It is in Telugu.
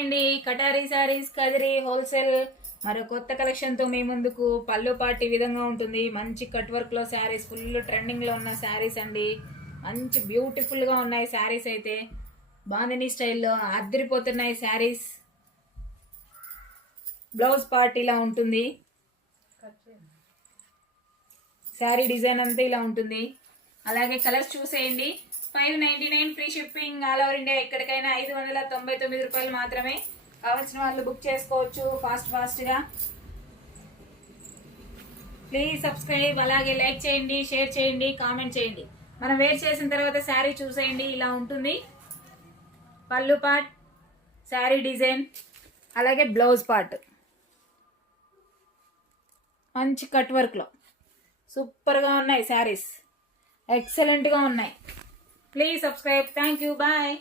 అండి. కటారీ శారీస్ కదిరి హోల్సేల్ మరో కొత్త కలెక్షన్తో మీ ముందుకు. పళ్ళు పాటు ఈ విధంగా ఉంటుంది. మంచి కట్ వర్క్లో శారీస్, ఫుల్ ట్రెండింగ్లో ఉన్న శారీస్ అండి. మంచి బ్యూటిఫుల్గా ఉన్నాయి శారీస్ అయితే. బాందిని స్టైల్లో అద్దరిపోతున్నాయి శారీస్. బ్లౌజ్ పార్ట్ ఇలా ఉంటుంది. శారీ డిజైన్ అంతా ఇలా ఉంటుంది. అలాగే కలర్స్ చూసేయండి. 599 free shipping all over India. ఎక్కడికైనా 599 రూపాయలు మాత్రమే. కావాల్సిన వాళ్ళు బుక్ చేసుకోవచ్చు ఫాస్ట్గా. ప్లీజ్ సబ్స్క్రైబ్, అలాగే లైక్ చేయండి, షేర్ చేయండి, కామెంట్ చేయండి. మనం వేర్ చేసిన తర్వాత శారీ చూసేయండి. ఇలా ఉంటుంది పళ్ళు పార్ట్, శారీ డిజైన్, అలాగే బ్లౌజ్ పార్ట్ మంచి కట్ వర్క్లో సూపర్గా ఉన్నాయి శారీస్. ఎక్సలెంట్గా ఉన్నాయి. Please subscribe. Thank you. Bye.